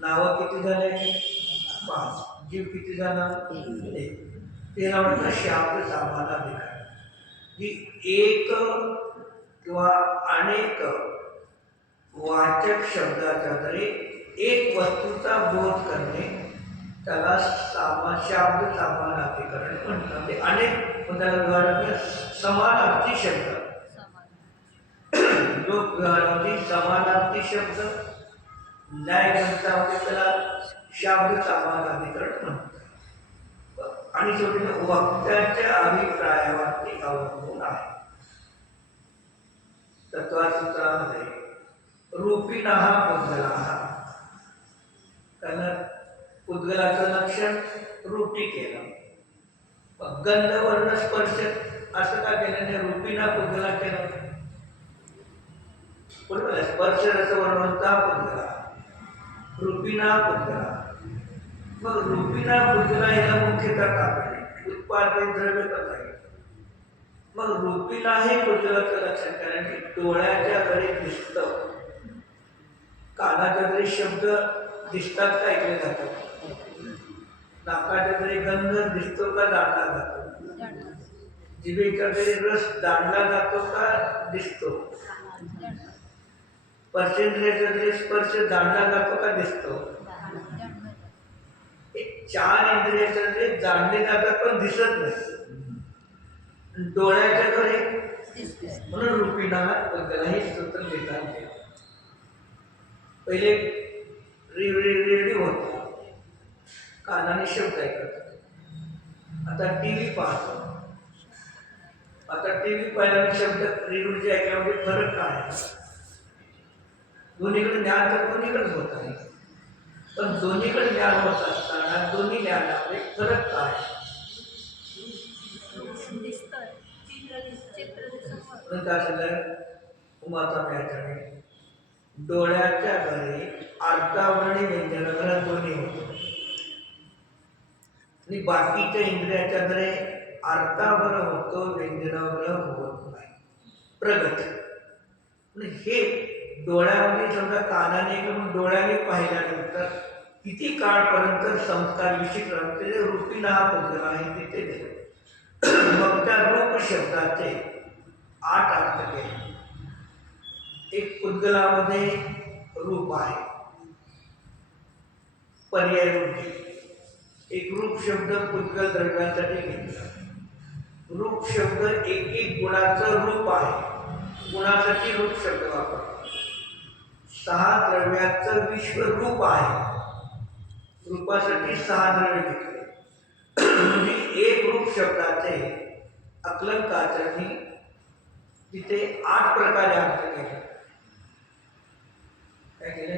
नावं किती झाले? 5. जीव किती झाला? 1. त्याला म्हणतात शब्द समानाधिकार. की एक किंवा अनेक वाचक शब्दाच्या जरी एक वस्तूचा बोध करणे त्याला शब्द समानाधिकरण म्हणतात. ते अनेक उदाहरणार्थ समानार्थी शब्द, लोक व्यवहारामध्ये समानार्थी शब्द, न्याय ग्रंथामध्ये त्याला शब्द समानाधिकरण म्हणतात. आणि शेवटी वक्त्याच्या अभिप्रायावरती अवलंबून आहे. तत्वसूत्रामध्ये रूपिणा पुद्गला, कारण पुद्गलाचं लक्षण रूपी केलं. गंध वर्ण स्पर्श असं का केलं नाही? रूपिणा पुद्गला केलं. बरोबर. स्पर्श रस वर्णवता पुद्गला, रूपिणा पुद्गला. मग रूपिणा पुद्गला याला मुख्यतः कारण उत्पादन द्रव्य पण आहे. मग रूपिणा हे पुद्गलाचं लक्षण, कारण की डोळ्याच्या घरी दिसतं, कानाच्या घरी शब्द दिसतात का ऐकले जातात, नाकाच्या घरी गंध दिसतो का जाणला जातो, जिभेच्या घरी रस जाणला जातो का दिसतो, स्पर्शेंद्रियाच्या घरी स्पर्श जाणला जातो का दिसतो. 4 इंद्रियाच्या घरी जाणले जातात पण दिसत नाही. डोळ्याच्या घरी म्हणून रूपिणा पुद्गला हे सूत्र देतात. पहिले रेडिओ होता, कानाने शब्द ऐकत. आता टीव्ही पाहतो. आता टीव्ही पाहिल्याने शब्द रेडिओचे ऐकल्यामध्ये फरक काय? दोन्हीकडे ज्ञान तर दोन्हीकडेच होत आहे, पण दोन्हीकडे ज्ञान होत असताना दोन्ही ज्ञानामध्ये फरक काय? उमाचा व्याख्याने डोळ्याच्या घरी अर्थावरणी व्यंजनाग्रह दोन्ही होतो आणि बाकीच्या इंद्रियाच्या घरी अर्थावर होतो, व्यंजनाग्रह होत नाही. प्रगत हे डोळ्यामध्ये समजा कानाने किंवा डोळ्याने पाहिल्यानंतर किती काळपर्यंत संस्कार विशिष्ट राहते. रूपिणा हा पुद्गला आहे तिथे दिले. मग त्या रूप शब्दाचे 8 अर्थ केले. एक पुद्गलामध्ये रूप आहे, पर्याय रूप. एक रूप शब्द पुद्गल द्रव्यांसाठी घेतला. रूप शब्द एक गुणाचं रूप आहे, गुणासाठी रूप शब्द वापरतो. 6 द्रव्याचं विश्व रूप आहे, रूपासाठी 6 द्रव्य घेतले. म्हणजे एक रूप शब्दाचे अलंकारांनी तिथे 8 प्रकारे अर्थ केले. काय केले?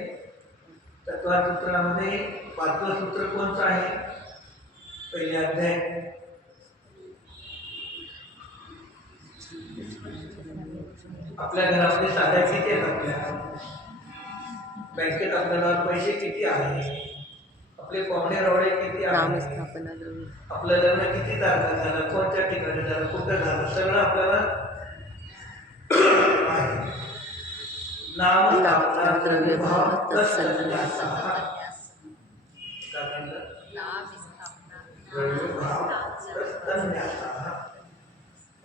तत्वसूत्रामध्ये 5वं सूत्र कोणतं आहे? पहिले अध्याय. आपल्या घरामध्ये साध्या किती आहेत? आपल्या बँकेत आपल्याला पैसे किती आहे? आपले पाहुणे रवळे किती आहे? आपलं लग्न किती तारखेला झालं, कोणत्या ठिकाणी झालं, कुठं झालं, सगळं आपल्याला नाम द्रव्य भाव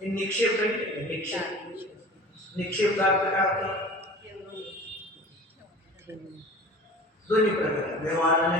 निक्षेप. निक्षेप प्राप्त करतात दोन्ही प्रकार व्यवहाराने